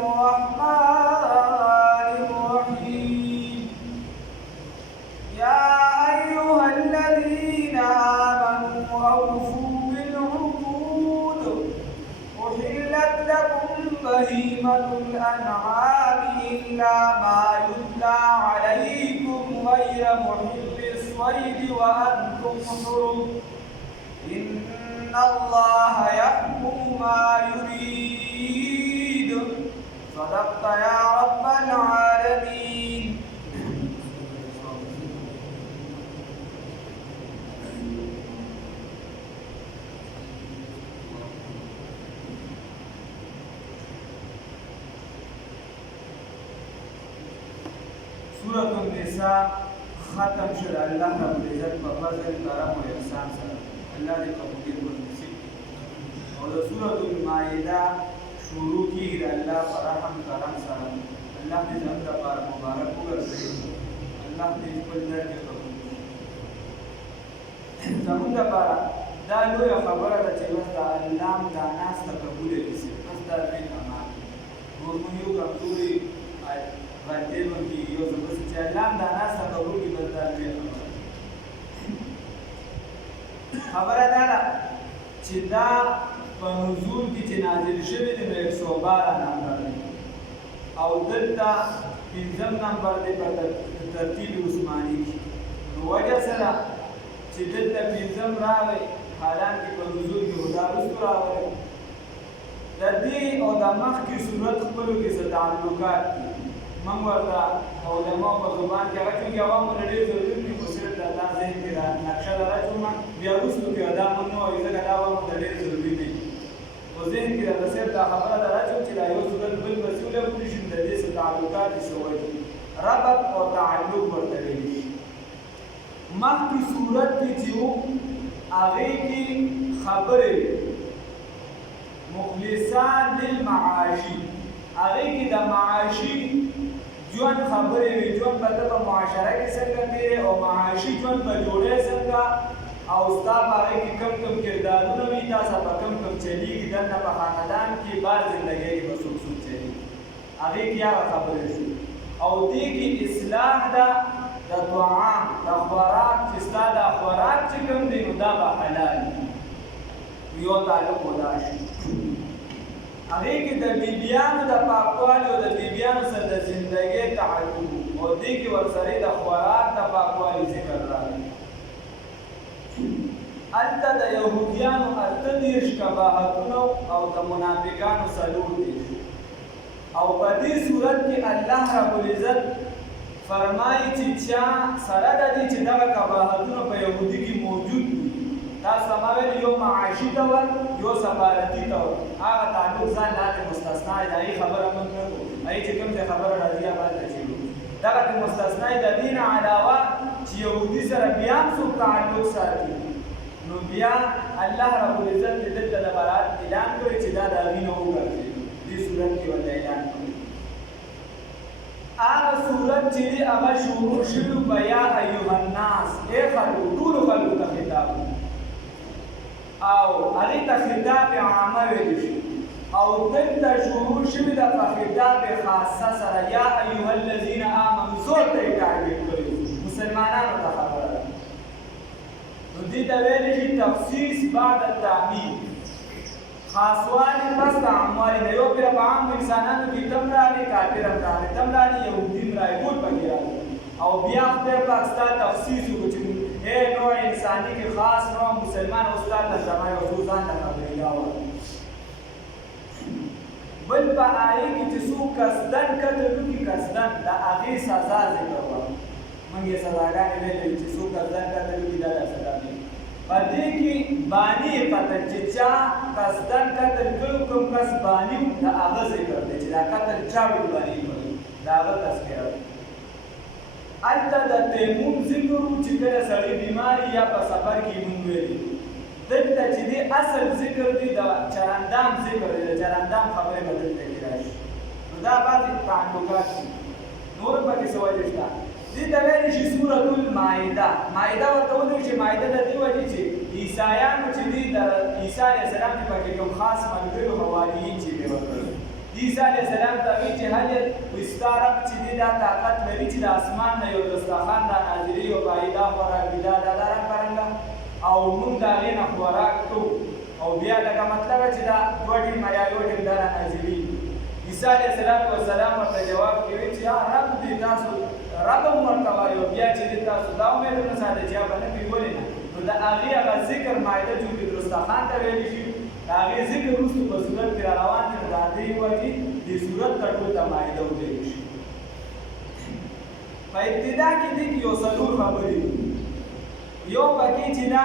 الرحمن الرحيم يا أيها الذين آمنوا أوفوا بالعقود أحلت لكم بهيمة الأنعام إلا ما يتلى عليكم غير محل الصيد وأنتم حرم إن الله يحكم ما يريد صدقت يا رب العالمين. سورة النساء ختم شد الله رب العزت بفضل کرم و احسان سره الله دې قبول کړي. او د سورة المائده شروع کیږي د الله پر رحم کرم سره. الله دې زموږ لپاره مبارک وګرځي. الله دې خپل در کې قبول کړي. زموږ لپاره دا لویه خبره ده چې بس د الله دا ناسته قبول کړي. بس دا دې امان موږ یو کمزوري باندې باندې یو څه بس چې الله دا ناسته قبول کړي. بس دا دې خبره ده چې دا په نزول کې چې نازل شوی دی 112 نمبر دی او دلته 5 نمبر دی په ترتیب عثماني کې. نو وجه سره چې دلته 5 راغی حالانکه په نزول کې هدا رسول راغلی د دې او د مخکې صورت خپلو کې څه تعلقات دي. موږ ورته علماء په زبان کې هغه چې عوامو نه ډېر ضروري دي خو صرف د الله ذهن کې نقشه ده راچومه بیا وروستو کې ادا مونږ نه وایو ځکه دا عوامو ته ډېر ضروري دي. خو ذهن کې راته صرف دا خبره ده راچوم چې دا یو صورت بل مسؤله وکړي چې د دې څه تعلقات دي څه وایي ربط او تعلق ورته ویلي. مخکې صورت کې چې و هغې کې خبرې مخلصان للمعاشي هغې کې د معاشي ژوند خبرې وي. ژوند به ته په معاشره کې څنګه تېرې او معاشي ژوند به جوړې څنګه او ستا په هغې کې کم کم کردارونه وي تاسو به کم کم چلیږي دلته په خاندان کې بار زندګۍ کې به څوک څوک چلیږي هغې کې هغه خبرې شو. او دې کې اصلاح ده د طعام د خوراک چې ستا دا خوراک چې کوم دی نو دا به حلال یو تعلق ودا شي. هغې کې د بیبیانو د پاکوالي او د بیبیانو سره د زندګۍ تعلق او دې کې ورسره د خوراک د پاکوالي ذکر راغلی. هلته د یهودیانو 38 قباحتونه او د منافقانو 40 او په دې صورت کې الله رب العزت فرمایي چې چا سره د دې چې دغه قباحتونه په یهودي کې موجود دي دا سماویل یو معاشي ډول یو سفارتي ډول هغه تعلق ځان لاندې مستثنا دی. هغې خبره موږ نه کوو. هغې چې کوم ځای خبره راځي هغه هلته چې وي دغه کې مستثنا د دې نه علاوه چې یهودي سره بیا هم څوک تعلق ساتي نو بیا الله رب العزت دې دلته د برات اعلان کړی چې دا د هغې نه وګرځي. دې صورت کې ورته اعلان کړی. هغه صورت چې دی هغه شروع شوي په یا ایها الناس ای خلکو ټولو خلکو ته خطاب او هغې ته خطاب عامه ویلی شي او دلته شروع شوي ده په خطاب خاصه سره یا ایها الذین آمنو زور ته یې ټارګېټ کړي مسلمانانو ته خبره ده. نو دې ته ویلی شي تخصیص بعد التعمیم خاصوالی پس د عاموالي نه. یو پرې په عامو انسانانو کې تم راغلي کافر هم راغلي تم راغلي یهودي هم راغلي ټول پکې راغلي او بیا خدای پاک ستا تخصیص وکړو چې نوع انساني کې خاص نوع مسلمان او ستا ته جمع او څو ځان ته خبرې دا وایي. بل په هغې کې چې څوک قصدن قتل وکړي قصدن د هغې سزا ذکر وایي. موږ یې سزاګانې ویلې چې څوک قصدن قتل وکړي دا سزا دی. په دې کې باني قتل چې چا قصدن قتل کړو کوم کس باني د هغه ذکر دی چې دا قتل چا باني کړی د هغه تذکره ده. هلته د تیمم ذکر و چې کله سړی بیماري یا په سفر کې مونږ ویلي. دلته چې دی اصل ذکر دی د چرندام ذکر دی د چرندام خبرې به دلته کې راشي. نو دا بعضې تعلقات دي نور پکې څه وجه شته. دې ته ویلی شي سورة المائده. مائده ورته ودرېږي چې مائده د دې وجې چې عیسایانو چې دي د عیسی علیه السلام چې پکې کوم خاص ملګري حواریین چې دې ورکړل دې عیسی علیه السلام ته وایي چې هلې ستا رب چې دی دا طاقت لري چې د اسمان نه یو دسترخوان را نازلوي او باید دا خوراک وي دا رنګ او موږ د هغې نه خوراک کوو او بیا لکه مطلب چې دا دوه ټیمه یا یو ټیم دا را نازلېږي. عیسی علیه السلام ورته جواب کوي چې رب دې تاسو رب هم ورته وایي او بیا چې دې تاسو دا امېدونه ساته چې هغه نه کوي ولې نه نو د هغې هغه ذکر مایده چونکې دسترخوان ته ویلی شي د هغې ذکر وروسته په صورت کې را روان دی نو د هغې وجې دې صورت ته ټول ته مایده ویلی شي. په ابتدا کې دې کې یو څلور خبرې دي. یو پکې چې دا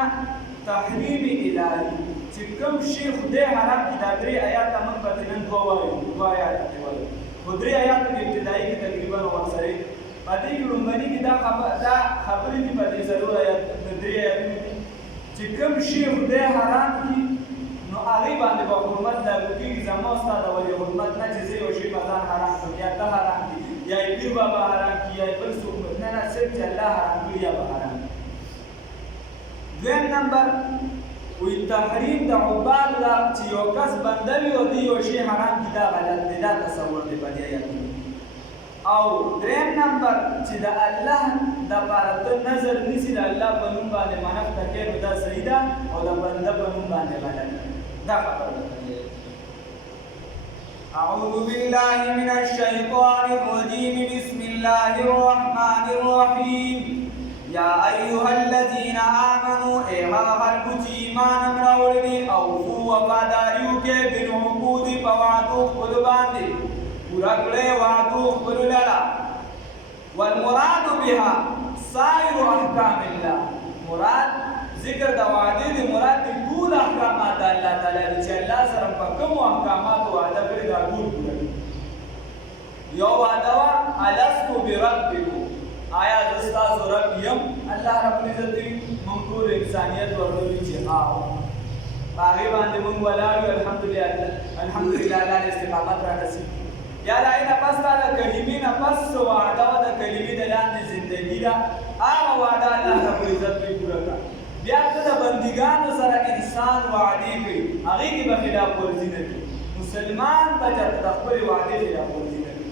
تحریم الهي چې کوم شی خدای حرام کړي دا درې آیاته موږ به نن دوه آیات دې وایو خو درې آیاتو کې ابتدایي کې تقریبا ورسره په دې کې لومړني کې دا خبرې دي په دې څلور آیات د درې آیاتونو کې چې کوم شی خدای حرام کړي نو هغې باندې به حرمت لاګو کېږي زما او ستا د ولې حرمت نه چې زه یو شی په ځان حرام کړم یا ته حرام کړي یا یې پیر بابا حرام کړي یا یې بل څوک نه صرف چې الله حرام کړي یا به حرام کړي. دویم نمبر وی تحریم د عباد لا چې یو کس بنده وي او د یو شی حرام کړي دا غلط دی دا تصور دی په دې آیاتونو. او دریم نمبر چې د الله دپاره ته نظر نیسي د الله په نوم باندې منښته کوې نو دا صحیح ده او د بنده په نوم باندې غلط ده. دا خبره ده. أعوذ بالله من الشيطان الرجيم بسم الله الرحمن الرحيم یا ایها الذین آمنوا ای هغه خلکو چې ایمان راوړي اوفوا وفاداري وکړئ بالعقود په وعدو خپلو باندې پوره کړئ وعدو خپلو لره. والمراد بها سائر احکام الله مراد ذکر د وعدې د مراد د ټول احکامات الله تعالی دي چې الله سره په کومو احکاماتو وعده کړې دا ټول پوره کړي. یو وعده وه الستو بربکم آیا زه ستاسو رب یم؟ الله رب العزت موږ ټول انسانیت ورته وایي چې ها په هغې باندې موږ ولاړ یو الحمدلله الله د استقامت را نصیب کړي. یا د هغې نه پس دا د کلمې نه پس وعده وه د کلمې د لاندې زندګي ده هغه وعده الله رب العزت پرې پوره کړه. بیا ته د بندګانو سره انسان وعدې کوي هغې کې به خلاف ورزي نه کوي. مسلمان به چېرته د خپلې وعدې خلاف ورزي نه کوي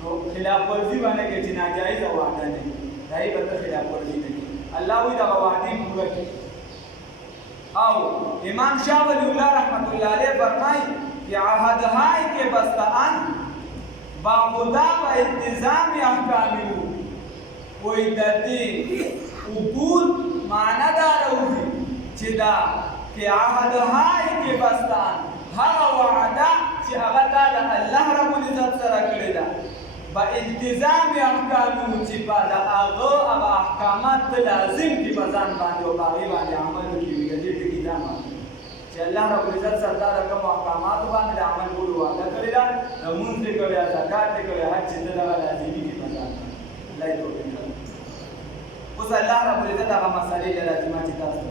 نو خلاف ورزي باندې کې چې ناجایزه وعده نه وي د هغې به ته خلاف ورزي نه کوي. الله وایي دغه وعدې پوره کړي. او امام شاه ولی الله رحمت الله علیه فرمایي کہ عہدهای کے بستان باخدا و التزام احکامی ہو کوئی دردی عقود معنی داروزی چدا کہ عہدهای کے بستان ہر وعدہ چی اغتا دا اللہ رب العزت سره کړی دا با التزام احکامی ہو چی پا دا اغا احکامات لازم کی بزان باندې و باغی باندې عمل کی وی گجی ٹکی دا ماندی چې الله رب العزت سره دا کوم احکامات باندې د عمل کولو وعده کړې ده لمونځ دې کړی زکات دې کړی حج دې دغه لازمي دي مثلا الله یې توفیق اوس الله رب العزت هغه مسالې لازمه چې تاسو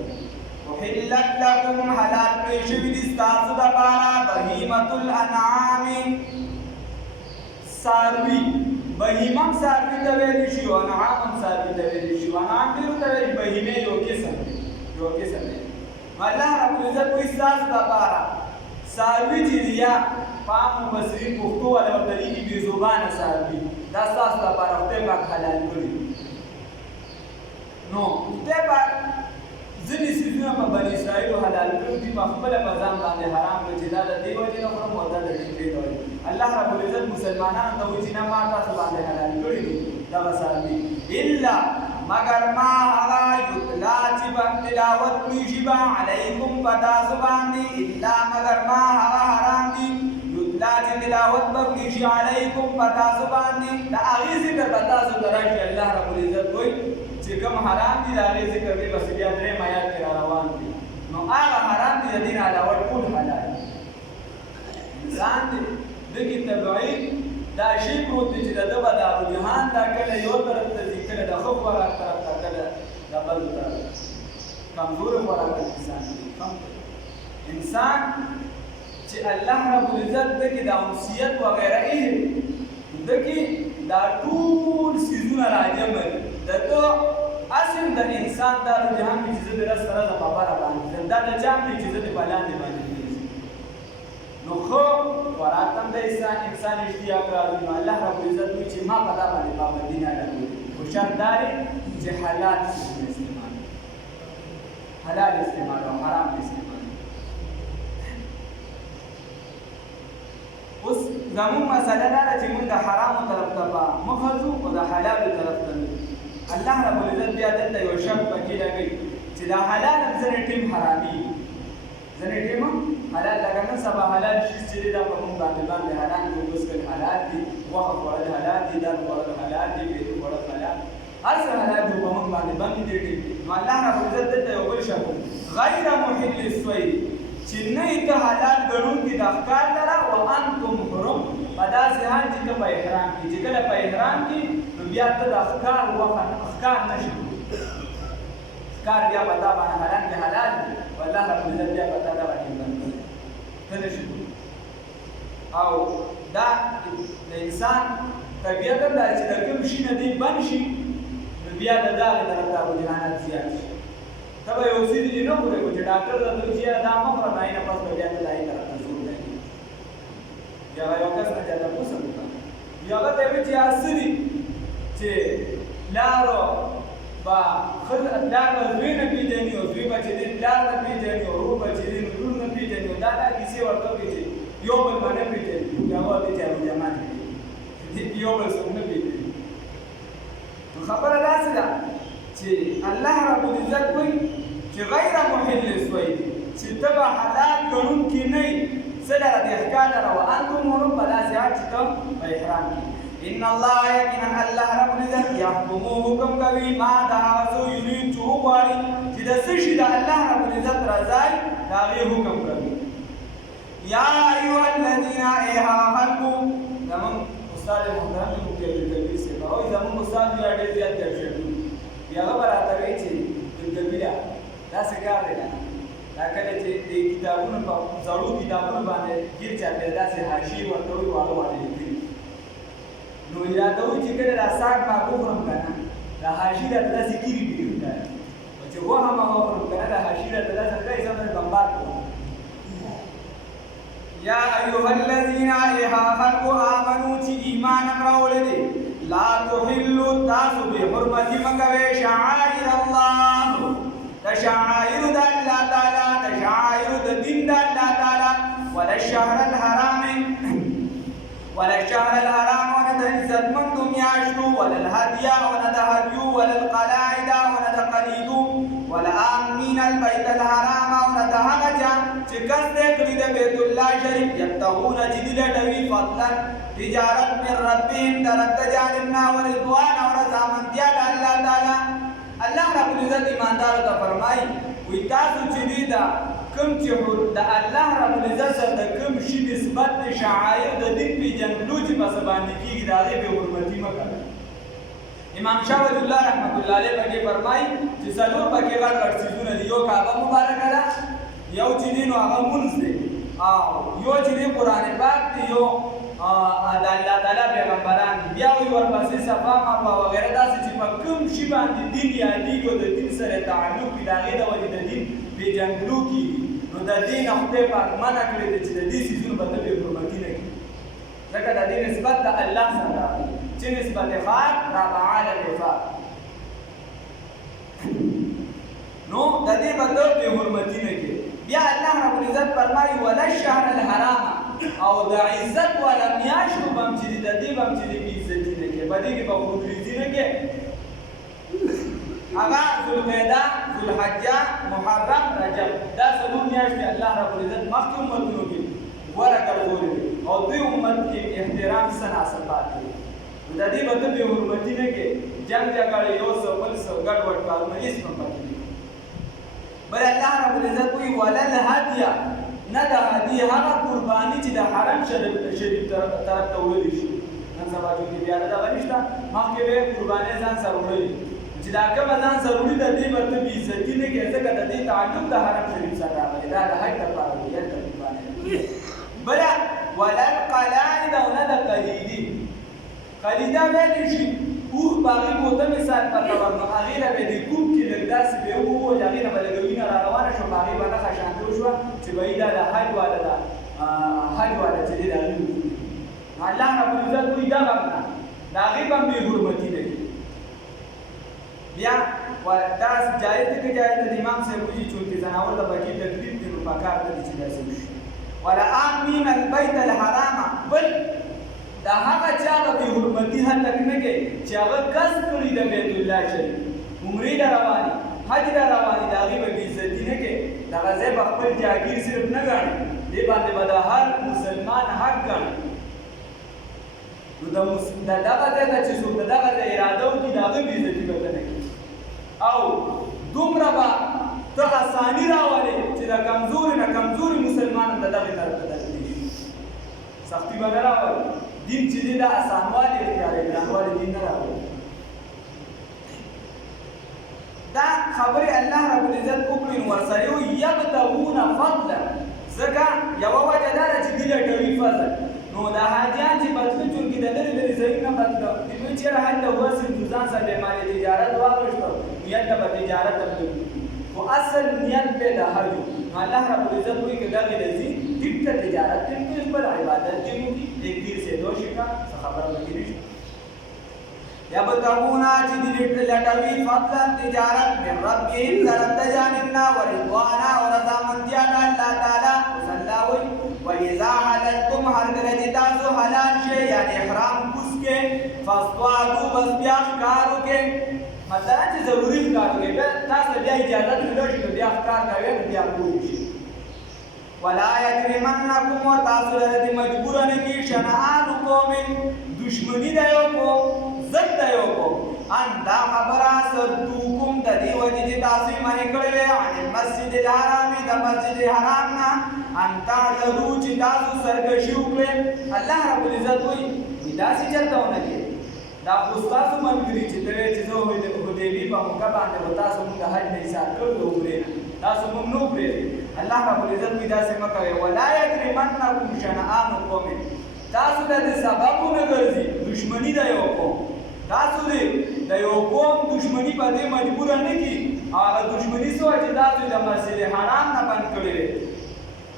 وحلت لكم حلال کړی شوي دي ستاسو دپاره بهیمة الانعام څاروي بهیمه هم څاروي ته ویلی شي او انعام هم څاروي ته ویلی شي انعام ډېرو ته ویلي بهیمې یو قسم دی الله رب العزت کوئی ستاسو دپاره څاروي چې دي یا عام مبصرین پښتو والا ورته لیکي بېزبانه څاروي دا ستاسو دپاره خدای پاک حلال کړي. نو خدای پاک ځینې څیزونه په بني اسرائیلو حلال کړي دي په خپله په ځان باندې حرام کړي چې دا د دې وجې نه خورم او دا د دې د وجې. الله رب العزت مسلمانانو ته وایي چې نه ما تاسو باندې حلال کړي دي دغه څاروي الا مگر ما هغه یتلا چې به تلاوت کېږي به علیکم په تاسو باندې الا مگر ما هغه حرام دي یتلا چې تلاوت به کېږي علیکم په تاسو باندې د هغې ذکر به تاسو ته راشي. الله رب العزت وایي چې کوم حرام دي د هغې ذکر دی بس بیا درېیم آیات کې را روان دي نو هغه حرام دي د دې نه علاوه ټول حلال دي. انسان دی دغې طبعي دا شی پروت دی چې د ده به د رجحان دا کله یو طرف ته ځي کله د ښه خوراک طرف ته کله د بل طرف کمزوره خوراک انسان دی. انسان چې الله رب العزت دکې د انسیت وغیره ایښې دکې دا ټول څیزونه راجمع دي د ده اصل د انسان دا رجحان دی چې زه د رس سره د خبره باندې دا د جام دی چې زه د په لاندې باندې نو خو خوراک هم د انسان اشتیاق راوړي نو الله رب العزت وایي چې ما په دا باندې پابندي نه لګوي خو شرط دا دی چې حلال څیزونه استعمال حلال استعمال او حرام استعمال اوس زموږ مسله دا ده چې موږ د حرامو طرف ته به مخه ځو او د حلالو طرف ته نه الله رب العزت بیا دلته یو شرط پکې لګوي چې دا حلال هم ځینې ټیم حرامي ځینې ټیم حلال لکه نن سبا حلال شي چې دا په موږ باندې حلال دي اوس کله حلال دي غوښه خوړل حلال دي دال خوړل حلال دي بیت خوړل حلال هر څه حلال دي په موږ باندې دي نو الله رب العزت دلته یو بل شرط غیر محل الصید چې نه ته حلال ګڼونکي د ښکار لره وانتم حرم په داسې حال چې ته په احرام کې چې کله په احرام کې نو بیا ته د ښکار ښکار نه شي ښکار بیا په تا باندې حلال کې حلال دي والله رب العزت بیا په تا باندې بند ته نه شي او دا د انسان طبیعت هم دا چې د کوم شي نه دی بند شي نو بیا د دغه طرف ته رجحانات زیات شي ته به یو څه دي نه ګورې چې ډاکټر درته وایي چې دا مه خوره نه پس به بیا ته د هغې طرف ته زور لګي بیا به یو کس نه چا تپوس وکړه بیا هغه ته یې وایي چې هغه څه دي چې پلارو به پلار به زوی نه پېژني او زوی به چې دی پلار نه پېژني او ورور به چې دی نو لور نه پېژني او دا کیسې ورته وکړي چې یو بل به نه پېژني بیا هغه ورته چې ابوجمال دی یو بل څوک نه پېژني نو خبره داسې ده چې الله رب العزت وایي چې غیر محل الصید چې ته به حلال ګڼونکي نه یې څه لره د ښکار لره وانتم حرم په داسې حال چې ته په احرام کې ان الله یقینا الله رب العزت یحکمو حکم کوي ما د هغه څه یرید چې وغواړي چې د څه شي د الله رب العزت رضا یې د هغې حکم کوي یا ایها الذین ای هغه خلکو زموږ استاد محترم مفتي عبدالکبیر صاحب وایي زموږ استاد بیا ډېر زیات ګډ شوي بیا هغه به راته وایي چې عبدالکبیره داسې کار دی که نه دا کله چې د کتابونو په زړو کتابونو باندې ګیر چاپېره داسې حاشیې ورته وایي واړه واړه لیکلي نو یې راته وایي چې کله دا ساګ ما وخورم که نه دا حاشي راته داسې ګیرې ګیرې ښکاري چې غوښه ما وخورم که نه دا حاشي راته داسې ښکاري زه به بمبار کړم یا ایها الذین ای هغه خلکو آمنو چې ایمان هم راوړی دی لا تحلوا تاسو بې حرمتي مه کوئ شعائر الله د شعائرو د الله تعالی د شعائرو د دین د الله تعالی ولا الشهر الحرام و نه د عزتمندو میاشتو ولا الهدي و نه د هدیو ولا القلاعد و نه د قلیدو ولا آمین البیت الحرام و نه د هغه چا چې قصد یې کړي د بیت الله شریف یبتغون چې دي لټوي فضلا تجارت من ربهم د رب د جانب نه ورضوان او رضامندیا د الله تعالی الله رب العزت ایماندارو ته فرمایي وایي تاسو چې دي دا کوم چې د الله رب العزت سره د کوم شي نسبت د شعائر د دین پېژندلو چې په څه باندې کېږي د هغې بې حرمتي مه کوئ امام شاه ولی الله رحمت الله علیه پکې فرمایي چې څلور پکې غټ غټ څیزونه دي یو کعبه مبارکه ده یو چې دی نو هغه مونځ دی او یو چې دی قرآن پاک دی یو د الله تعالی پیغمبران دي بیا وایي ورپسې صفا مروه وغیره داسې چې په کوم شي باندې دین یادېږي او د دین سره تعلق وي د هغې د وجې د دین پېژندلو کېږي نو د دې نه خدای پاک منع کړی دی چې د دې څیزونو به ته بې حرمتي نه کړي ځکه د دې نسبت د الله سره راغلی چې نسبت خاص رابعه الوفاء نو د دې به ته بې حرمتي نه کړي بیا الله رب العزت فرمایي ولا الشهر الحرام او د عزت والا میاشتو به هم چې دي د دې به هم چې دي بې عزتي نه کړي په دې کې به خودریزي نه کړي هغه ذوالقعده ذوالحجه محرم رجب دا څلور میاشتې الله رب العزت مخکې امتونو کې غوره ګرځولې دي او دوی امت کې احترام څه ناڅه پاتې دي نو د دې به ته بې حرمتي نه کړې جنګ جګړې یو څه بل څه ګډ وډ کارونه هېڅ هم پکې دي بل الله رب العزت وایي ولا الهدیه نه د هدیې هغه قرباني چې د حرم شریف طرف ته وړلی شي نن سبا چونکې بیا دغه نشته مخکې به یې قربانۍ ځان سره وړلي چې دا کومه ځان ضروري د دې به ته بې عزتي نه کړې ځکه د دې تعلق د حرم شریف سره راغلی دا د حج دپاره دی هلته قربانۍ بله ولا القلاعد او نه د قلیدي قلیده ویلی شي اوښ په هغې موته مثال پته ورنو هغې نه به د کوم کې لږ داسې به ووهل هغې نه به لږه وینه را روانه شوه په هغې به نښه شانته وشوه چې به دا د حج والا ده حج والا چې دی د هغې وجود دی الله رب العزت وایي دغه هم نه د هغې به هم بې حرمتي نه کوي بیا دا جایز دی که جایز دی امام صاحب وایي چونکې ځناور د پکې تکلیف دی نو پکار نه دي چې داسې وشي ولآمین البیت الحرام بل دا هغه چا به بې حرمتي هلک نه کوي چې هغه قصد کړي د بیت الله شریف عمرې له رواني حج له رواني د هغې به بېعزتي نه کوي دغه ځای به خپل جاګیر صرف نه ګڼي دې باندې به د هر مسلمان حق ګڼي نو د دغه ځای ته چې څوک د دغه ځای اراده وکړي د هغه بېعزتي به ته نه کوي او دومره به ته اساني راولې چې د کمزوري نه کمزوري مسلمان د دغې طرف ته داخلي شي سختي به نه راولي دین چې دی دا اسانوالي اختیاروي ګرانوالي دین نه راولي دا خبرې الله رب العزت وکړي نو ورسره یو یبتغون فضلا ځکه یوه وجه دا ده چې دوی لټوي فضل نو دا حاجیان چې بتله چونکې د لرې لرې ځایونه بتله دوی چېرې هلته ورسېد نو ځان سره یې مالې تجارت واغوښته نیت ته به تجارت هم خو اصل نیت به د حج نو الله رب العزت وایي که دغې له ځي ټیک ته تجارت دې کوي خپل عبادت دې وکړي ایک تیر سېدو شي که څه خبره به کې نشته یبتغون چې دوی لټوي فضلا تجارت من ربهم د رب د جانب نه ورضوانا او رضامندیا د الله تعالی اوس الله وایي وإذا حللتم هر کله چې تاسو حلال شئ یعنې احرام کوز کې فاصطادوا بس بیا ښکار وکړئ مثلا چې ضروري ښکار وکړئ تاسو بیا اجازت ملو شي که بیا ښکار کوئ نو بیا پوه شي ولا یجرمنکم و تاسو لره دې مجبوره نه کړي شنعان قوم دشمني د یو قوم ضد د یو قوم ان دا خبره صدوکم د دې وجې چې تاسو یې منې کړی وی عن المسجد الحرام د مسجد حرام نه ان تعتدوا چې تاسو سرکشي وکړئ الله رب العزت وایي داسې چېرته ونه کړئ دا خو ستاسو ملګري چې ته وایې چې زه حدیبي په موقع باندې به تاسو مونږ د حج نه حساب کړو د عمرې نه تاسو مونږ نه وپرېږئ الله رب العزت وایي داسې مه کوئ ولا یجرمنکم شنآن قوم تاسو ته د سبب ونه ګرځي دشمني د یو قوم تاسو دې د یو قوم دشمني په دې مجبوره نه کړي هغه دشمني څه وه چې تاسو د مسجد حرام نه بند کړی وی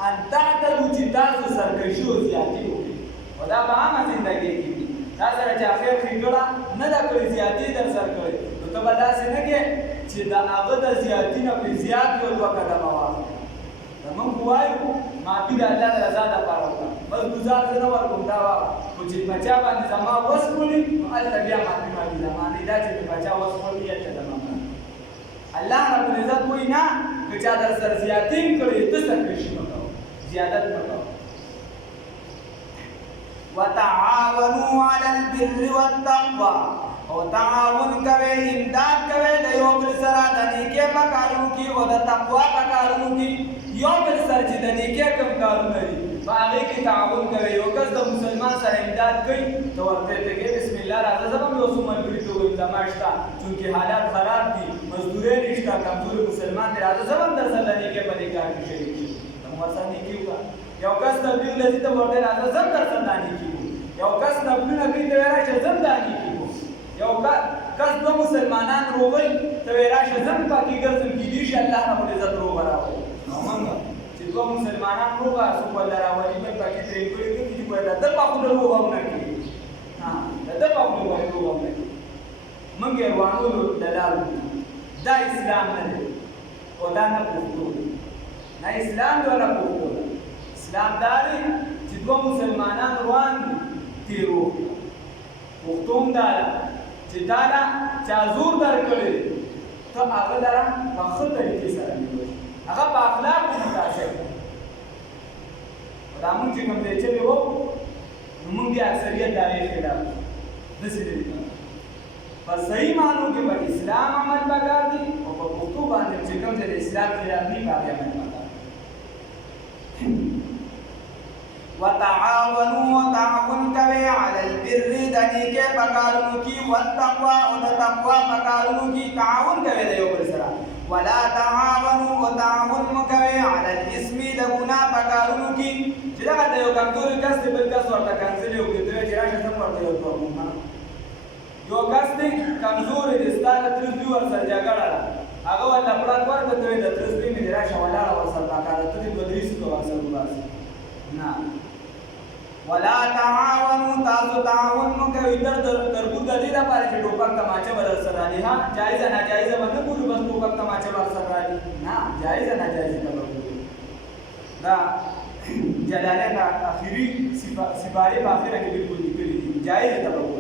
ان تعتدوا چې تاسو سرکشي او زیاتي وکړي او دا په عامه زندګۍ کې وي دا سره چې اخر ښېګړه نه ده کړې زیاتي در سر کړې نو ته به داسې نه کې چې د هغه د زیاتي نه پرې زیات یو دوه قدمه واخلې موږ وایو معافي د الله د رضا دپاره وکړه بس ګزار زه نه ورکوم دا واخله خو چې په چا باندې زما وس کړي نو هلته بیا معافي زمانې دا چې د په چا وس کړي هلته زما الله رب العزت وایي نه که چا در سره زیاتي هم کړې ته سرکشي مه کوه زیادت مه کوه وتعاونوا على البر والتقوى او تعاون کوي امداد کوي د یو بل سره د نیکۍ په کارونو کې او د تقوا په کارونو کې یو بل سره چې د نیکۍ کوم کارونه دي په هغې کې تعاون کوي یو کس د مسلمان سره امداد کوي ته ورته یې کوي بسم الله راځه زه به هم یو څو ملګري ته ووایم زما شته چونکې حالات خراب دي مزدورۍ نشته کمزوري مسلمان دی راځه زه به هم در سره د نیکۍ په دې کار کې شریک شم ته مو ورسره نیکي وکړه یو کس تبلیغ له ځي ته ورته راځه زه هم در سره دا نیکي وکړو یو کس نفلونه کوي ته وایې راشه زه هم دا نیکي وکړو یو کس دوه مسلمانان روغوي ته وایې راشه زه هم پکې ګرځم کېدای شي الله رب العزت روغه راولي نو موږ چې دوه مسلمانان روغه څوک ورله راولي بل پکې ترې کړي کوي چې باید د ده په خوله روغه هم نه کړي د ده په خوله باندې روغه هم نه کړي موږ یې روانولو د لارو دا اسلام نه دی او دا نه پښتو نه اسلام دی او نه پښتو اسلام دا دی چې دوه مسلمانان روان دي تېرو پښتو هم دا ده چې تا له چا زور درکړی ته هغه لره په ښه طریقې سره نیولی هغه په اخلاقو متاثر دا مونږ چې کوم ځای چلې وو نو مونږ د اکثریت د هغې خلاف داسې دی په صحیح معنو کې په اسلام عمل پکار دی او په پښتو باندې چې کوم ځای د اسلام خلاف نه په هغې عمل پکار وتعاونوا تعاون کوي على البر د نیکۍ په کارونو کې والتقوى او د تقوا په کارونو کې تعاون کوي د یو بل سره ولا تعاونوا تعاون مه کوئ على الاثم د ګناه په کارونو کې چې دغه د یو کمزوري کس دی بل کس ورته کنځلې وکړي ته چې راشه زه ورته یو دوه کوم یو کس دی کمزوری دی ستا د تره زوی ورسره جګړه ده هغه ورته پړک ورکړه ته وایي د تره زوی مې دی راشه ولاړه ورسره دا کار ته دې دوه درې سوکه ورسره وباسي نه ولا تعاونوا تاسو تعاون مو کوي تربو د دې لپاره چې ټوپک تماچه بدل سره دي ها جایز نه جایز باندې ګورو بس ټوپک تماچه بدل سره دي نه جایز نه جایز ته ګورو دا جلالین اخیری سپاره په اخره کې بالکل لیکلي دي جایز ته ګورو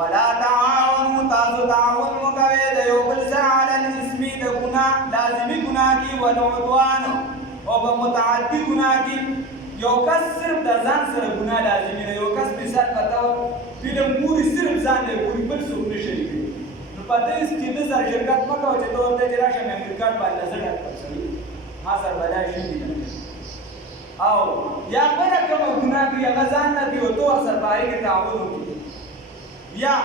ولا تعاونوا تاسو تعاون مو کوي د یو بل سره علی الاسم د ګناه لازمي ګناه کې ولعدوان او په متعدی ګناه کې یو کس صرف د ځان سره ګناه لازمي نه یو کس مثال پتاو فلم ګوري صرف ځان له ګوري بل څه نه شي نو پته یې چې د سره شرکت مکو چې ته ورته راشه مې امریکا باندې زړه کوي ما سره بلای شي او یا بل کوم ګناه کې هغه ځان نه دی او تو سره پای کې تعاون وکړي یا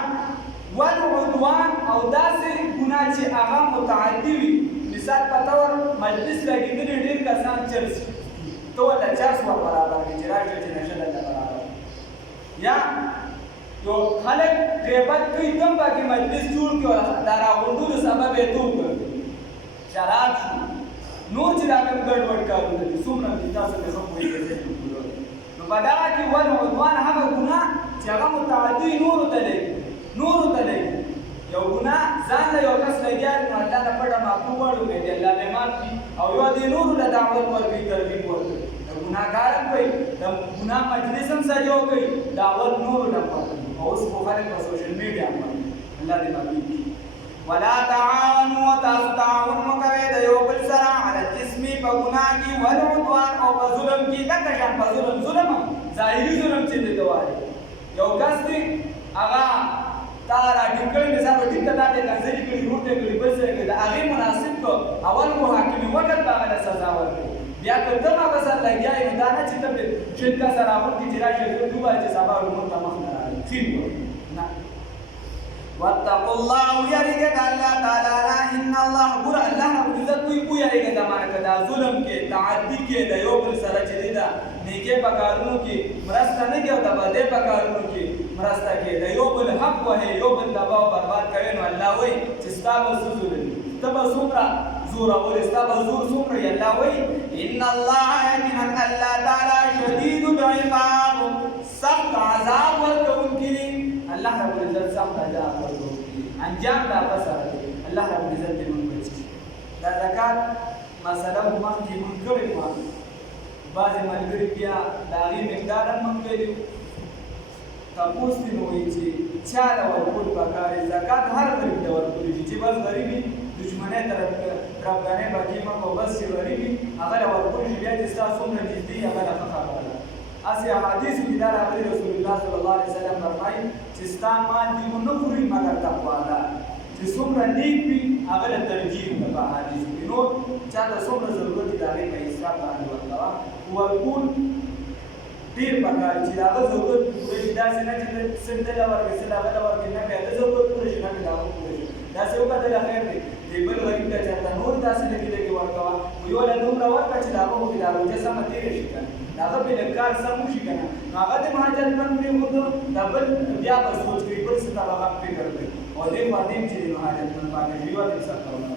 والعدوان او داسې ګناه چې هغه متعدی وي مثال پتاور مجلس لګیدل ډیر کسان چرسي تو ولا چاس ور برابر کې چې راځي چې نشه ده برابر یا یو خلک غیبت کوي کوم باقي مجلس جوړ کړي دا راغونډو سبب یې تو کړ شراب شو نور چې دا کوم ګډوډ کارونه دي څومره دي تاسو ته هم وایي چې نو په دا کې ول عدوان هغه ګناه چې هغه متعدی نور ته لګي یو ګناه ځان له یو کس لګیار نو الله نه پټه معفو وړو کې الله نه معافي او یو دې نور له دعوت ورکړي ترغیب ورکړي ګناهګار کوي د ګناه مجلس هم سره کوي دعوت نور نه پاتې او اوس په خلک په سوشل میډیا باندې الله دې معافي ولا تعاونوا تعاون مکوي د یو بل سره علی الاسم په ګناه کې والعدوان او په ظلم کې دغه شان په ظلم ظاهري ظلم چې دی دواره یو کس دی هغه تارا ټیکل مثال ټیک ته دا د کنځري کړي ورته کړي بس دا هغه مناسب کو اول محاکمه وخت باندې سزا ورکړي بیا که ته ما بس لګیا یې دا نه چې ته شرکت سره راوړي چې راشي دوه چې سبا ورمون ته مخ نه راځي ټیک نه واتقوا الله يرجع الله تعالی ان الله ګور الله رب عزت کوئی یریګه زمانه کدا ظلم کې تعدی کې د یو بل سره چې دا نیکه پکارونو کې مرسته نه کې او د بده پکارونو کې مرسته کې د یو بل حق وه یو بل دبا برباد کوي نو الله وای چې ستاسو سوزول تبا سومرا زور او ستاسو زور سومرا الله وای ان الله یقینا الله تعالی شدید العقاب سخت عذاب ورکوونکی الله رب العزت سخت عذاب ورکوونکی انجام دا بسره الله رب العزت دې مونږ بچي دا زکات مسله مخکې مونږ کړې و بعض ملګری بیا د هغې مقدار هم مونږ ویلي تپوس دې نو وایي چې چا له ورکول پکار دی زکات هر غریب ته ورکولی شي چې بس غریب وي دشمنۍ طرفګانۍ پکې مه کوه بس چې غریب وي هغه له ورکول شي بیا چې ستا څومره نږدې هغه له ښه خبره ده هسې احادیثو کې دا راغلي رسول الله صلی الله علیه وسلم فرمایي چې ستا مال دې ونه خوري مګر تقوادار چې څومره نیک وي هغه له ترجیح ده په احادیثو کې نور چا ته څومره ضرورت وي د هغې په حساب باندې ورکوه ورکول ډېر پکار چې د هغه ضرورت پوره شي داسې نه چې ته سل ته له ورکړې سل هغه له ورکړې نه که هغه ضرورت پوره شي نه که د هغه پوره شي داسې وکتله خیر دی دې بل غریب ته چېرته نور داسې لږې لږې ورکوه خو یو له دومره ورکړه چې د هغه خو د روژه سمه تېره شي که نه د هغه پرې لږ کار سم وشي که نه نو هغه د مهاجرتمند پرېښودو دا بل بیا به سوچ کوي بل څه ته به هغه فکر کوي او دې باندې هم چې د مهاجرتمند باندې ژوه دې سختونه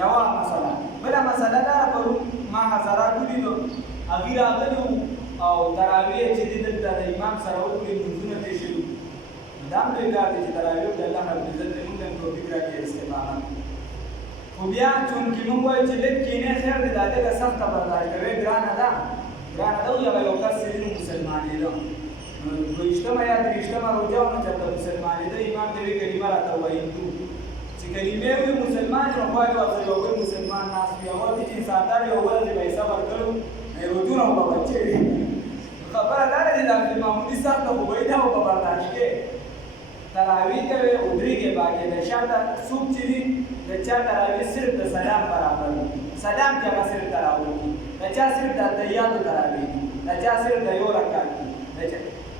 یوه مسله بله مسله دا پرون ما حضرات ولیدو هغوی راغلي وو او تراویح چې دې دلته د امام سره وکړي لمونځونه پرې شوي دا هم لوی کار دی چې تراویح د الله رب العزت دې موږ هم توفیق راکړي استفاده خو بیا چونکې موږ وایو چې لږ کینې خیر دی دا لږه سخته برداشت کوې ګرانه ده او هغه یو کس چې دی مسلمانېده نو دویشتمه یا درېیشتمه روژه وه نو چېرته مسلمانېده امام ته وایي کلمه راته ووایي چې کلمې وي مسلمان نو خوا کې ورسره یو بل مسلمان ناست وي اول دې چې انساندار یو ورځ یې به یې صبر کړو روجونه به بچې وي خبره دا ده چې دا معمولي سخته خو به یې دا به برداشت کې تراویح کوي ودرېږي باقي د شا ته څوک چې دي د چا تراویح صرف د سلام برابر وي سلام چې هغه صرف تراویح دي د چا صرف د اتحیاتو تراویح دي د چا صرف د یو رکعت دي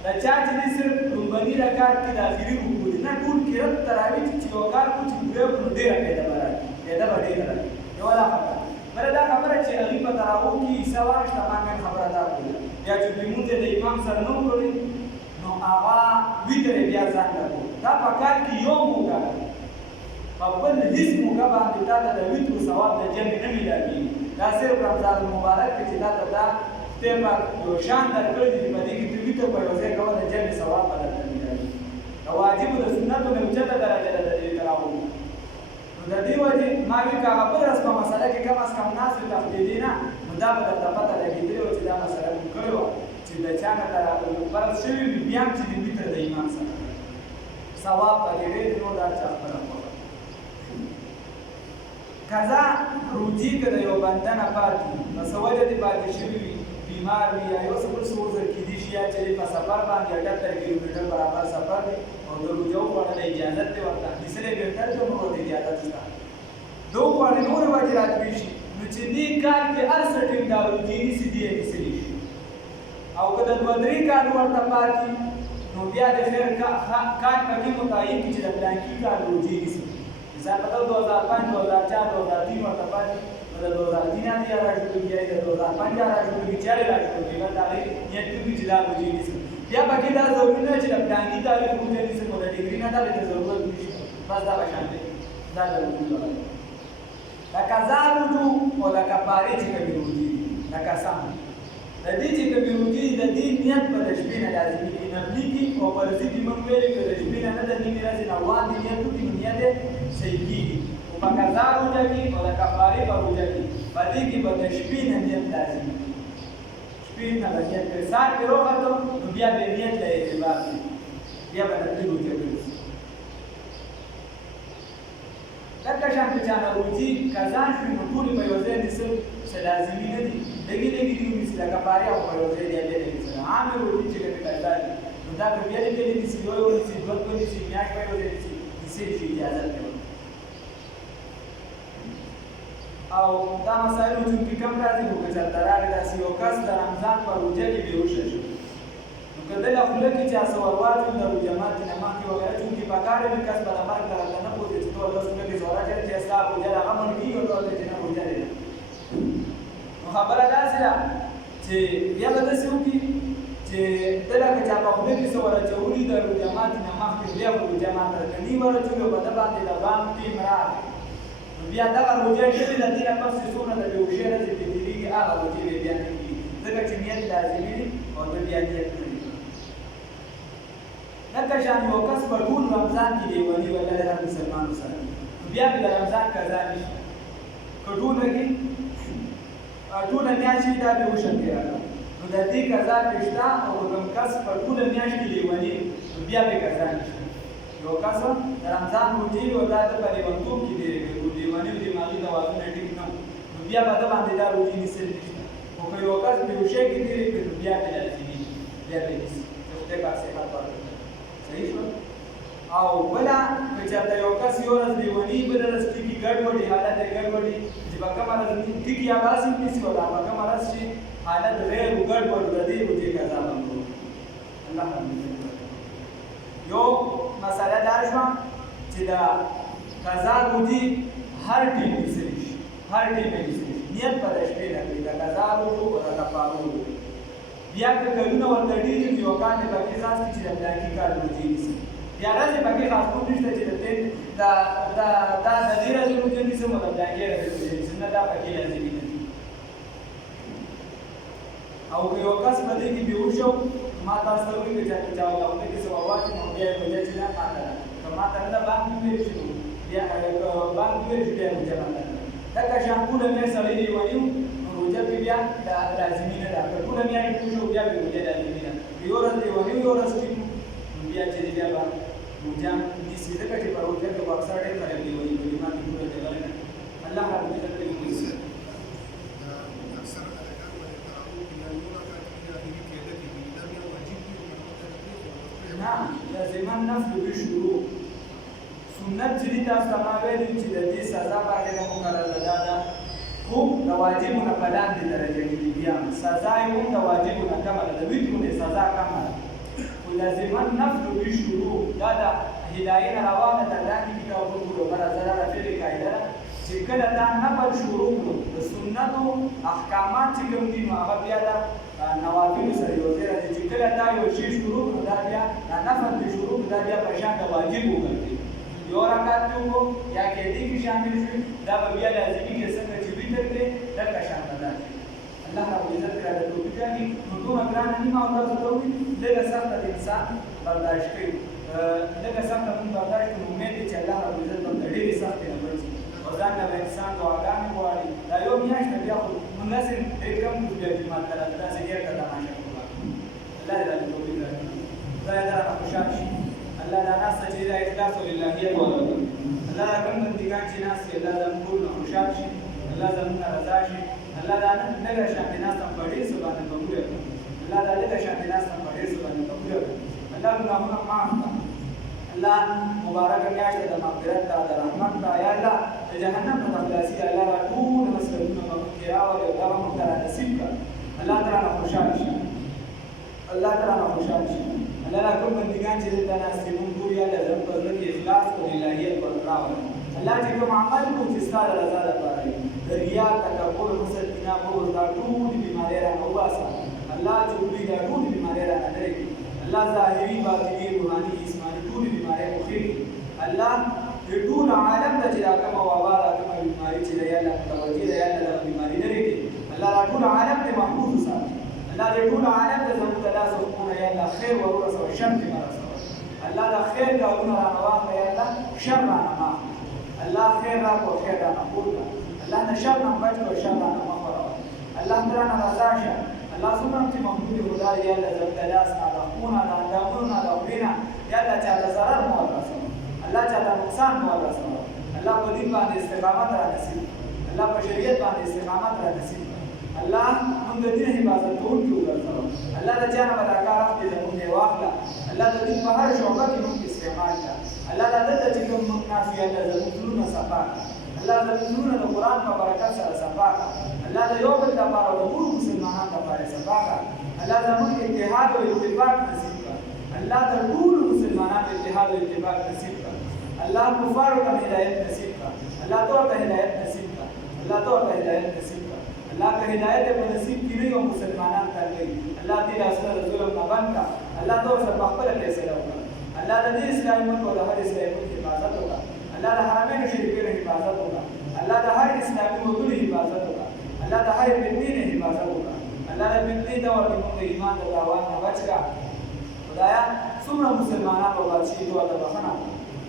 د چا چې دي صرف لومړني رکعت کې د اخري رکوع دي نه ټول قرت تراویح چې یو کار کو چې پوره کړو نو ډېره پیدا به راځي پیدا به ډېره راځي یوه دا خبره بله دا خبره چې هغوی په تراویح کې حصه واخېسته ما مې خبره دا کوله بیا چې لمونځ یې د امام سره نه وکړئ نو هغه ویتر یې بیا ځان له کړو دا په کال کې یو موقع په بل هېڅ موقع باندې تا ته د ویترو ثواب د جمع نه میلاږي دا صرف رمضان المبارک کې چې دا ته دا خدای پاک یو شان درکړی دی په دې کې ته ویته په یو ځای کولی جمع ثواب به درته ملایي د واجبو د سنتو نه اوچته درجه ده د دې تراوح نو د دې وجې ما وي که هغه بل ورځ په مسله کې کم از کم ناست وي تفریدي نه نو دا به درته پته لګېدلې وه چې دا مسله مو کړې وه چې د چا نه فرض شوي وي بیا هم چې د ویتر د امام سره ثواب به ډېر نور دا چا خپله خوښه قضا روجي که د یو بنده نه پاتې په څه وجه دې پاتې شوي وي بیمار وي یا یو څه بل څه وزر کېدی شي یا چې په سفر باندې 78 کیلومیټر برابر سفر دی او د روجو خوړل اجازت دی ورته حدیثلې بهتر ته نور ورته اجازت شته دو خوړل نور وجه راځي شي نو چې دې کار کې هر څه ټیم دا روجي نیسي دی نیسي او که د 2-3 کال ورته پاتې نو بیا د خیر کار پکې متعین چې د پلانکی کار روجي نیسي مثال په 2005 2004 2003 ورته پاتې د 2003 نه یا راځي بیا د 2005 راځي بیا چاره راځي بیا تاریخ یې ټکی چې دا روجي نیسي بیا پکې دا ضروري نه چې د پلانکی تاریخ روجي نیسي نو د ډیګري نه دا د ضرورت نشي بس دا بشان دی دا د روجي دا قضا رجوع او د کفاره چې کوي روجي دا قسم د دې چې کوي روجي د دې نیت په شپې نه لازمي دي نفلي کې او فرضي کې موږ ویلې چې د شپې نه د نیمه ورځې نه وړاندې نیت کې نیت صحیح کیږي او په قضا روجا کې او د کفاره په روجا کې په دې کې به د شپې نه نیت لازمي شپې نه د نیت په سات کې روغته نو بیا به نیت له اعتبار بیا به د روجا کې دغه شان چې نه روجي قضا شوي نو ټول په یو ځای نسل څه لازمي نه دي لګي لګي دي مثل کفاره او په یو ځای دی مثلا عام روجي چې کوي قضا نو دا په بیا دې دي چې یو ونی چې دوه ونی چې میاش په یو ځای دي چې شي اجازه ده او دا مسائل چې کوم راځي نو چې تراره داسې یو کس د رمضان په روجه کې بیهوش شي نو کله له خپل کې چې اسوارات د جماعت نه مخکې وغیرہ چې په کار کې کس په امر کړه نه پوهې چې ټول څه کې زورا چې اسلام روجه هغه مونږ یو ټول چې نه روجه لري نو خبره دا ده چې بیا به تاسو کې چې دلته چې په خپل کې سوال چوري د جماعت نه مخکې بیا په جماعت کې ورته په دغه باندې د بام ټیم راځي بیا دا روجه شوی د دې په سونه د بیوشي راځي چې دې هغه روجه بیا نه کیږي ځکه چې نیت لازمي دي او د بیا نیت نه دي لکه شان یو کس په ټول رمضان کې دی ونی ولله هر مسلمانو سره بیا د رمضان قضا نشي کډونه کې ټول میاشتې دا بیوشن کې راځي نو د دې قضا پښتا او کوم کس په ټول میاشت کې دی ونی بیا به قضا نشي یو کس د رمضان روجي او د پریوانتوب کې دی دیوانی او دماغي توازن ټیک نه بیا په دغه باندې دا روجي نشي او که یو کس بیوشي کې دی بیا به لازمي بیا به نشي څه کا صحت ورته صحیح شو او بلا چې یو کس یو ورځ دیوانی بل ورځ کې ګډوډي حالت ګډوډي چې په کومه ورځ کې یا باسي نشي ولا په کومه ورځ شي حالت غیر ګډوډ د دې روجي قضا باندې الله یو مسله دا شو چې دا قضا روجي هر ټیم نشي هر ټیم نشي نیت پر شپې نه کوي دا قضا روجو او دا کفاره بیا که کلونه ورته ډېر یو کار د باقي ځاس چې د بلاکي کار روجي نشي بیا راځي باقي خاص کوم نشته چې دا د دې راځي روجي نشي مو د بلاکي راځي نه دا پکې لازمي نه او که یو کس په دې کې بیوشو ما تاسو ته ویل چې چاو له دې څه واواتې نو بیا یې وجه چې نه ماته کما ته نه باندې ویل شي بیا باندې ویل شي بیا وجه ماته دا که شامپو له مې سره دی ونیو نو وجه بیا دا لازمي نه ده ټول مې یې پوښو بیا به وجه لازمي نه یو ورځ دی ونیو یو ورځ کې بیا چې بیا به وجه دې سیده کټي پر وجه کې ورسره ډېر کړی دی وایي ما دې ټول ته غلط الله رب دې دې لازما نفل بشروع سنت چې تاسو ته ویلي چې د دې سزا باندې مقرره ده خو د واجبونو په لاندې درجه کې دي بیا سزا یې هم د واجبونو کمه ده د ویترو سزا کمه ده خو لازما نفل بشروع دا د هدایت روانه ده لاندې کتابونو لپاره ضرر فعل قاعده ده چې کله دا نفل شروع کړو د سنتو احکامات چې کوم دي نو هغه بیا د نوافل سره یو ځای راځي چې کله دا یو شی شروع کړو دا بیا د نفل د شروع دا بیا په شان د واجب وګرځي یو رکعت وکړو یا کې دې کې شامل شي دا بیا لازمي کې څنګه چې ویتر کې دغه شان ده الله رب العزت را د توفیقانی نو دوه ګران نیمه او تاسو ته وي لږه سخته د انسان برداشت کوي لږه سخته مونږ برداشت کوو امید دی چې الله رب العزت به د ډېرې سختې نه بچي او ځان له به انسان دعاګانې غواړي دا یو میاشت بیا خو مونږ داسې ډېر کم کوو بیا جومات ته راځو داسې ډېر ته تماشه کوو الله دې راته توفیق راکړي خدای دې رانه خوشحال شي الله دا ناسته چې دا اخلاص او للهیت ولري الله دا کوم بندګان چې ناست دي الله زموږ ټول نه خوشحال شي الله زموږ نه رضا شي الله دا لږه شانتې ناسته په ډېر څه باندې قبول کړي الله دا لږه شانتې ناسته په ډېر څه باندې قبول کړي الله ګناهونه معاف کړه الله مبارکه میاشت د مغفرت ته د رحمت ته یا الله د جهنم نه د خلاصي الله را ټول مسلمانونه په موږ کې راولي او دا موږ ته را نصیب کړه الله تعالی نه خوشحال شي الله تعالی نه خوشحال شي الله را کوم بندګان چې دلته ناست دي مونږ ټول یا الله زموږ په زړه کې اخلاص او للهیت ورته راولي الله چې کوم عمل کوو چې ستا د رضا لپاره وي د ریا تکبر حسد کینه بغض دا ټولې بیمارۍ رانه وباسه الله چغلي دا ټولې بیمارۍ رانه لرې کړي الله ظاهري باطني روحاني جسماني ټولې بیمارۍ مخې کړي الله د ټول عالم ته چې دا کومه وبا دا کومه بیماري چې دی یا الله متوجه دی یا الله دغه بیماري لرې کړي الله دا ټول عالم دې محفوظ وساتي الله دې ټول عالم ته زموږ د لاس حکمونه یا الله خیر ورسوه شر دې مه رسوه الله دا خیر کارونه رانه واخله یا الله شر رانه مه اخله الله خیر راکړه خیر رانه خور کړه الله نه شر نه بچ کړه شر رانه مه خوروه الله ته رانه رضا شه الله څومره چې محمود خدا یا الله زموږ د لاس نه د خونه د اندامونو نه د خولې نه یا الله چاته ضرر مه ورسوه الله چاته نقصان مه ورسوه الله په دین باندې استقامت را نصیب الله په شریعت باندې استقامت را نصیب الله موږ د دین حفاظت کوونکي وګرځوه الله د چا نه به دا کار اخلي زموږ یې واخله الله د دین په هر شعبه کې موږ استعمال کړه الله دا دلته چې کوم موږ ناست یو الله زموږ زړونه صفا کړه الله زموږ زړونه د قرآن په برکت سره صفا کړه الله د یو بل لپاره د ټولو مسلمانانو لپاره صفا کړه الله زموږ اتحاد او اتفاق نصیب کړه الله د ټولو مسلمانانو اتحاد او اتفاق نصیب کړه الله کفارو ته هدایت نصیب کړه الله ته هدایت نصیب کړه الله ته هدایت نصیب کړه الله که هدایت په نصیب کې نه یو مسلمانان ته کوي الله دې راسره د ظلم نه بند کړه الله ته سره په خپل فیصله وکړه الله د دې اسلامي ملک او د هر اسلامي ملک حفاظت وکړه الله د حرمین شریفینو حفاظت وکړه الله د هر اسلامي ملکونو حفاظت وکړه الله د هر فتنې نه حفاظت وکړه الله د فتنې دور کې موږ د ایمان د تاوان نه بچ کړه خدایا څومره مسلمانان په بادشاهي دعا ته بخښنه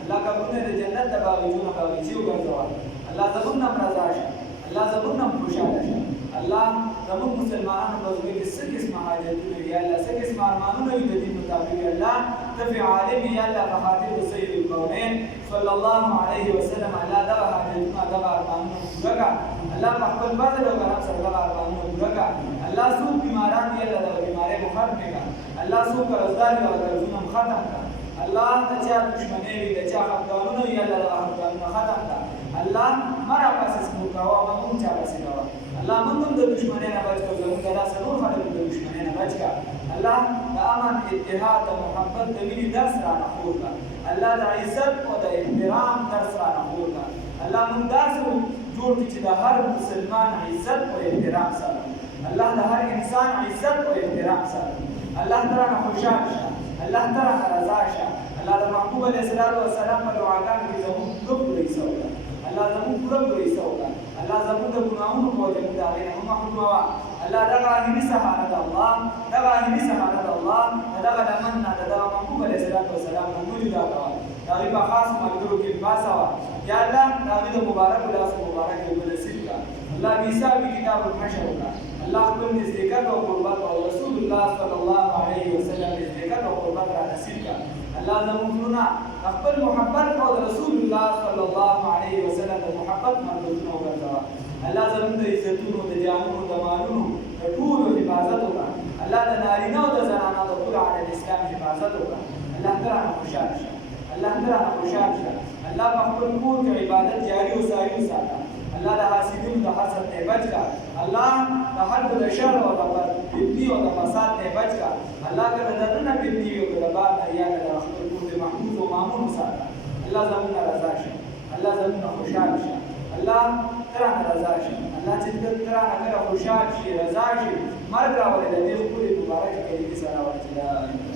الله قبرونه د جنت د باغچونه باغچې وګرځوه الله زموږ نه رضا شه الله زموږ نه خوشاله شه الله زموږ مسلمانانو په زړه کې څه قسمه حاجتونه وي یا الله څه قسمه ارمانونه وي د دین مطابق الله ته فی عالم یا الله په خاطر د سید الکونین صلی الله علیه وسلم الله دغه حاجتونه دغه ارمانونه پوره کړه الله په خپل فضل او کرم سره دغه ارمانونه پوره کړه الله څوک بیماران دي الله دغه بیمارۍ مو ختم کړه الله څوک قرضدار دي هغه قرضونه ختم کړه الله د چا دشمنۍ وي د چا خفګانونه وي الله دغه خفګانونه ختم کړه الله مرا پاسې سپور کوه موږ چا پاسې کوه الله موږ د دشمنۍ نه بچ کړه زموږ د لاس نور خلک د دشمنۍ نه بچ کړه الله د امن اتحاد د محبت د مینې درس رانه خور کړه الله د عزت او د احترام درس رانه خور کړه الله موږ داسې جوړ کړي چې د هر مسلمان عزت او احترام سره الله د هر انسان عزت او احترام سره الله تعالی خوشحال شه الله تعالی رضا شه الله د محبوب علیه السلام په دعاګانو کې زموږ پوره حصه وکړه الله زموږ پوره حصه وکړه الله زموږ د ګناهونو په وجه د هغې نه ومحروموه الله دغه آخري سهاره د الله دغه آخري سهاره د الله دغه لمن نه د دغه محبوب علیه السلام نه مو جدا کوه د هغې په خاص ملګرو کې باسوه یا الله د هغې د مبارکو لاسو مبارک یې ونصیب کړه الله بحسابي کتاب الحشر وکړه الله خپل نزدېکت او قربت او رسول الله صلی الله علیه وسلم نزدېکت او قربت را نصیب کړه الله زموږ زړونه خپل محبت او رسول الله صلی الله علیه وسلم د محبت مرکزونه وګرځوه الله زموږ د عزتونو د جانونو د مالونو د ټولو حفاظت وکړه الله د نارینه او د زنانه د ټول عالم اسلام حفاظت وکړه الله ته رانه خوشحال شه الله ته رانه خوشحال شه الله په خپل کور کې عبادت جاري او ساري وساته الله د حاسدینو د حسد نه بچ کړه الله د هر د شر او د فتنې او د فساد نه بچ کړه الله که د دننه فتنې او د بار نه یا د خپل کور د محفوظ او مامون وساته الله زموږ رضا شه الله زموږ خوشحال شه الله ترانه رضا شه الله چې ترانه کله خوشحال شي رضا شي مرګ راولي د دې خپل مبارک کلمې سره ورته